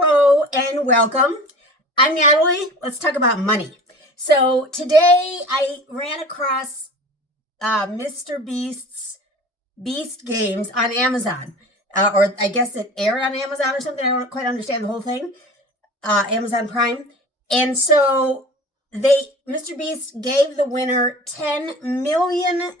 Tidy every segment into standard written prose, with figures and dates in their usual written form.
Hello and welcome. I'm Natalie. Let's talk about money. So today I ran across Mr. Beast's Beast Games on Amazon. Or I guess it aired on Amazon or something. I don't quite understand the whole thing. Amazon Prime. And so Mr. Beast gave the winner $10 million.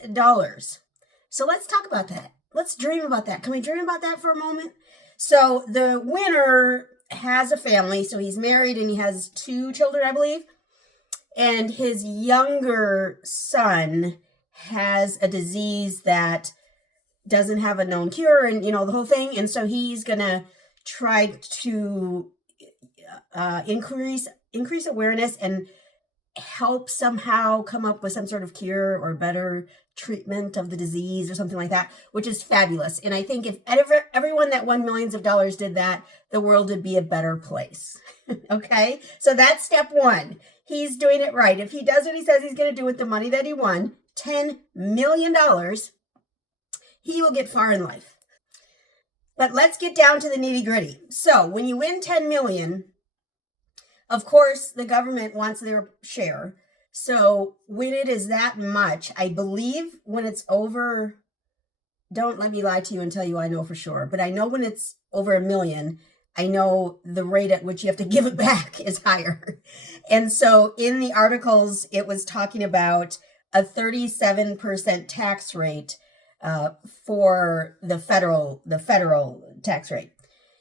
So let's talk about that. Let's dream about that. Can we dream about that for a moment? So the winner has a family. So he's married and he has 2 children, I believe. And his younger son has a disease that doesn't have a known cure and, the whole thing. And so he's going to try to increase awareness and help somehow come up with some sort of cure or better treatment of the disease or something like that, which is fabulous. And I think if everyone that won millions of dollars did that, the world would be a better place. Okay? So that's step 1. He's doing it right. If he does what he says he's going to do with the money that he won, $10 million, he will get far in life. But let's get down to the nitty-gritty. So when you win 10 million, of course, the government wants their share. So when it is that much, I believe when it's over, don't let me lie to you and tell you I know for sure, but I know when it's over $1 million, I know the rate at which you have to give it back is higher. And so in the articles, it was talking about a 37% tax rate for the federal tax rate.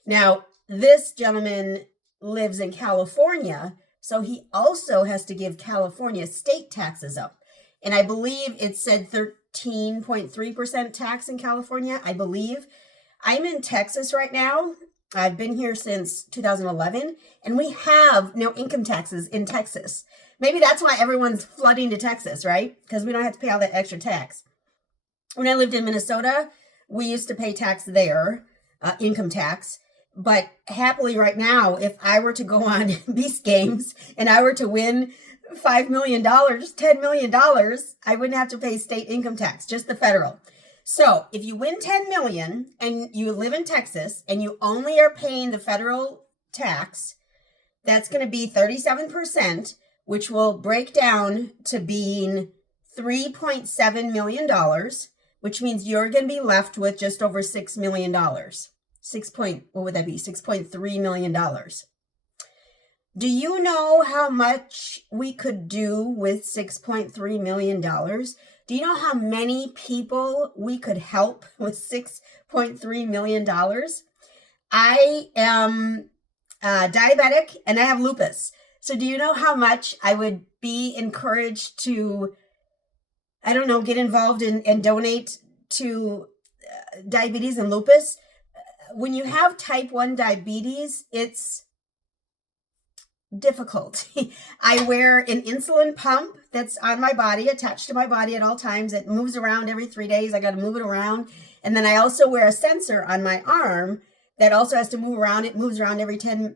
Now, this gentleman lives in California, so he also has to give California state taxes up. And I believe it said 13.3% tax in California, I believe. I'm in Texas right now. I've been here since 2011, and we have no income taxes in Texas. Maybe that's why everyone's flooding to Texas, right? Because we don't have to pay all that extra tax. When I lived in Minnesota, we used to pay tax there, income tax. But happily right now, if I were to go on Beast Games and I were to win $5 million, $10 million, I wouldn't have to pay state income tax, just the federal. So if you win 10 million and you live in Texas and you only are paying the federal tax, that's going to be 37%, which will break down to being $3.7 million, which means you're going to be left with just over $6 million. What would that be? $6.3 million. Do you know how much we could do with $6.3 million? Do you know how many people we could help with $6.3 million? I am diabetic and I have lupus. So do you know how much I would be encouraged to, get involved and donate to diabetes and lupus? When you have type 1 diabetes, it's difficult. I wear an insulin pump that's on my body, attached to my body at all times. It moves around every 3 days. I got to move it around. And then I also wear a sensor on my arm that also has to move around. It moves around every 10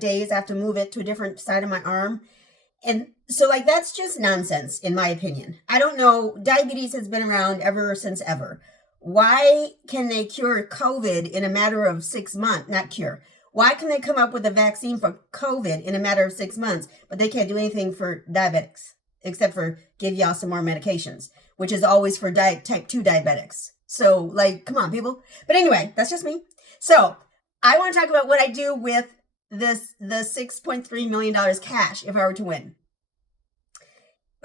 days. I have to move it to a different side of my arm. And so that's just nonsense, in my opinion. I don't know. Diabetes has been around ever since ever. Why can they cure COVID in a matter of 6 months? Not cure. Why can they come up with a vaccine for COVID in a matter of 6 months, but they can't do anything for diabetics, except for give y'all some more medications, which is always for type 2 diabetics. So, come on, people. But anyway, that's just me. So, I want to talk about what I do with the $6.3 million cash if I were to win.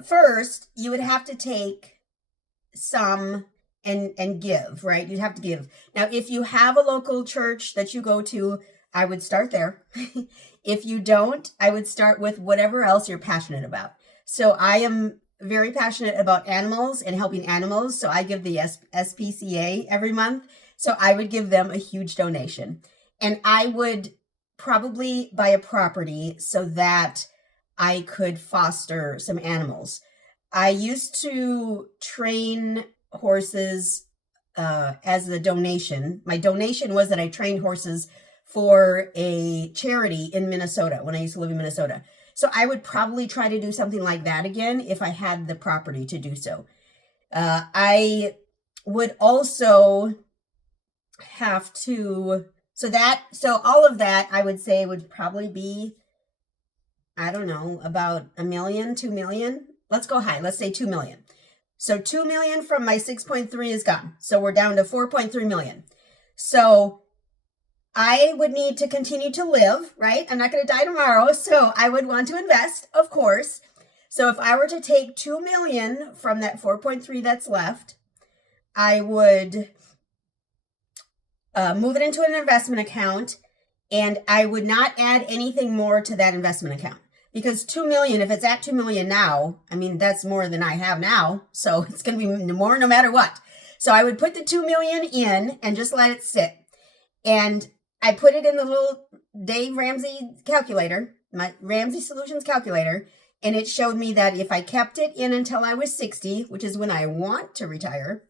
First, you would have to take some and give, right? You'd have to give. Now, if you have a local church that you go to, I would start there. If you don't, I would start with whatever else you're passionate about. So I am very passionate about animals and helping animals. So I give the SPCA every month. So I would give them a huge donation. And I would probably buy a property so that I could foster some animals. I used to train horses as the donation. My donation was that I trained horses for a charity in Minnesota when I used to live in Minnesota. So I would probably try to do something like that again if I had the property to do so. I would also have to So all of that, I would say, would probably be, I don't know, about $1 million, 2 million. Let's go high. Let's say 2 million. So 2 million from my 6.3 is gone. So we're down to 4.3 million. So I would need to continue to live, right? I'm not going to die tomorrow. So I would want to invest, of course. So if I were to take 2 million from that 4.3 that's left, I would move it into an investment account, and I would not add anything more to that investment account, because 2 million, if it's at 2 million now, I mean, that's more than I have now. So it's going to be more no matter what. So I would put the 2 million in and just let it sit. And I put it in the little Dave Ramsey calculator, my Ramsey Solutions calculator. And it showed me that if I kept it in until I was 60, which is when I want to retire,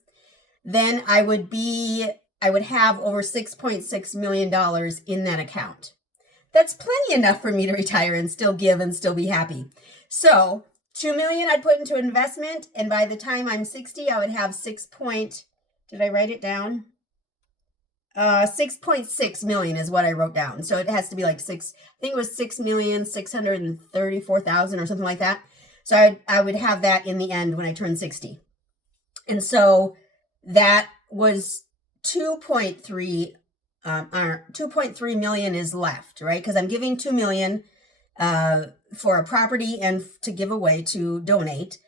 then I would have over $6.6 million in that account. That's plenty enough for me to retire and still give and still be happy. So 2 million I'd put into investment, and by the time I'm 60, I would have did I write it down? 6.6 million is what I wrote down. So it has to be like I think it was 6,634,000 or something like that. So I would have that in the end when I turn 60. And so that was 2.3 million is left, right? Because I'm giving 2 million for a property and to give away, to donate.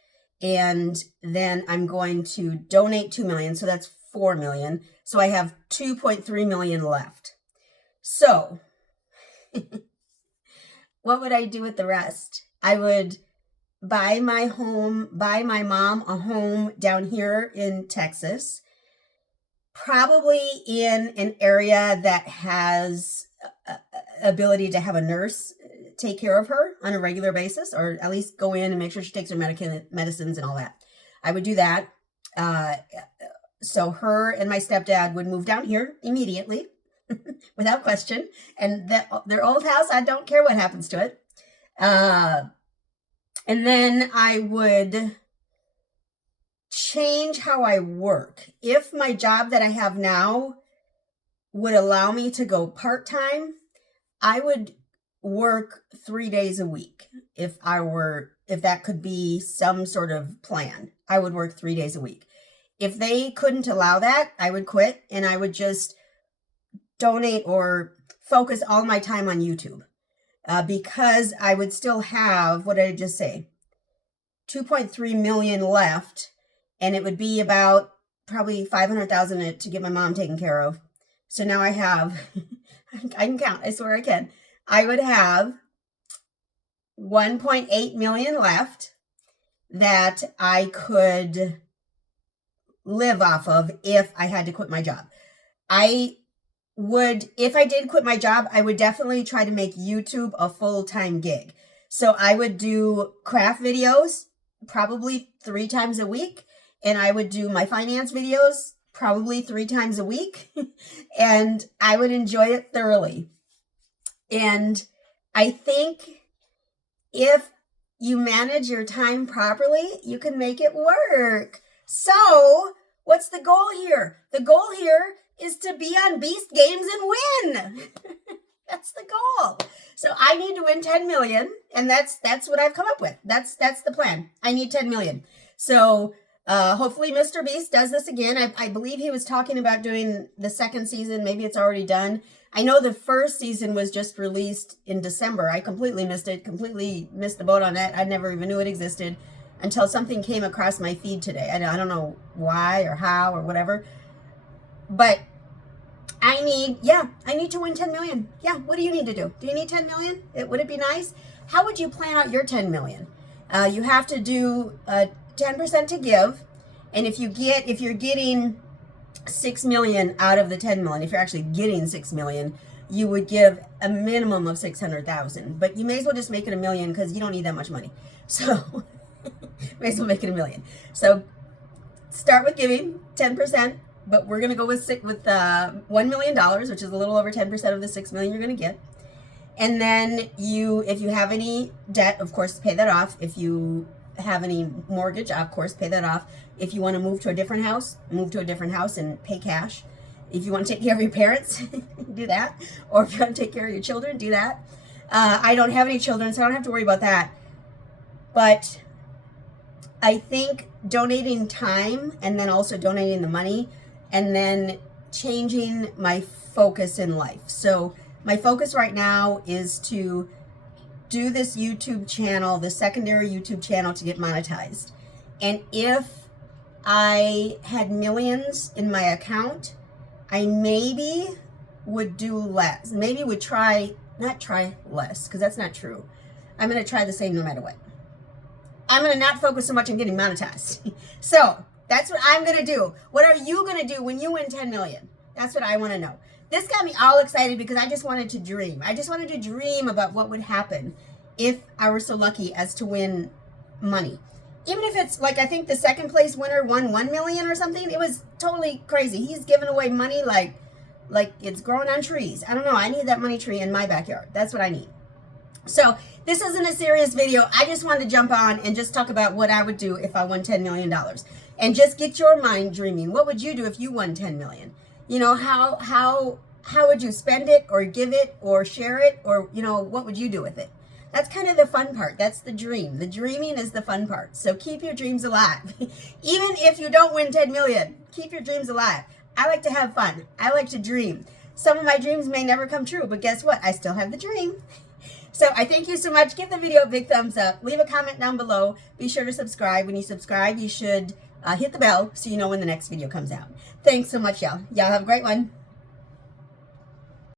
And then I'm going to donate 2 million. So that's 4 million. So I have 2.3 million left. So what would I do with the rest? I would buy my mom a home down here in Texas, probably in an area that has ability to have a nurse take care of her on a regular basis, or at least go in and make sure she takes her medicines and all that. I would do that. So her and my stepdad would move down here immediately without question. And their old house, I don't care what happens to it. And then I would change how I work. If my job that I have now would allow me to go part-time, I would work 3 days a week. If that could be some sort of plan, I would work 3 days a week. If they couldn't allow that, I would quit and I would just donate or focus all my time on YouTube, because I would still have, what did I just say? 2.3 million left, and it would be about probably 500,000 to get my mom taken care of. So now I have, I can count, I swear I can. I would have 1.8 million left that I could live off of if I had to quit my job. If I did quit my job, I would definitely try to make YouTube a full-time gig. So I would do craft videos probably 3 times a week, and I would do my finance videos probably 3 times a week, and I would enjoy it thoroughly. And I think if you manage your time properly, you can make it work. So what's the goal here? The goal here is to be on Beast Games and win. That's the goal. So I need to win 10 million, and that's what I've come up with. That's the plan. I need 10 million. So hopefully Mr. Beast does this again. I believe he was talking about doing the second season. Maybe it's already done. I know the first season was just released in December. I completely missed the boat on that. I never even knew it existed until something came across my feed today. I don't know why or how or whatever. But I need to win 10 million. Yeah, what do you need to do? Do you need 10 million? Would it be nice? How would you plan out your 10 million? You have to do 10% to give. And if you're getting 6 million out of the 10 million, if you're actually getting 6 million, you would give a minimum of 600,000. But you may as well just make it $1 million, because you don't need that much money. So may as well make it $1 million. So start with giving 10%, but we're going to go with $1 million, which is a little over 10% of the 6 million you're going to get. And then if you have any debt, of course, pay that off. If you have any mortgage, of course, pay that off. If you want to move to a different house and pay cash. If you want to take care of your parents, do that. Or if you want to take care of your children, do that. I don't have any children, so I don't have to worry about that. But I think donating time and then also donating the money and then changing my focus in life. So my focus right now is to do this YouTube channel, the secondary YouTube channel, to get monetized. And if I had millions in my account, I maybe would do less. Maybe would not try less, because that's not true. I'm going to try the same no matter what. I'm going to not focus so much on getting monetized. So that's what I'm going to do. What are you going to do when you win 10 million? That's what I want to know. This got me all excited because I just wanted to dream. I just wanted to dream about what would happen if I were so lucky as to win money. Even if it's like, I think the second place winner won 1 million or something. It was totally crazy. He's giving away money like it's growing on trees. I don't know. I need that money tree in my backyard. That's what I need. So this isn't a serious video. I just wanted to jump on and just talk about what I would do if I won $10 million. And just get your mind dreaming. What would you do if you won 10 million? You know, how would you spend it or give it or share it? Or, you know, what would you do with it? That's kind of the fun part. That's the dream. The dreaming is the fun part. So keep your dreams alive. Even if you don't win 10 million, keep your dreams alive. I like to have fun. I like to dream. Some of my dreams may never come true, but guess what? I still have the dream. So I thank you so much. Give the video a big thumbs up. Leave a comment down below. Be sure to subscribe. When you subscribe, you should hit the bell so you know when the next video comes out. Thanks so much, y'all. Y'all have a great one.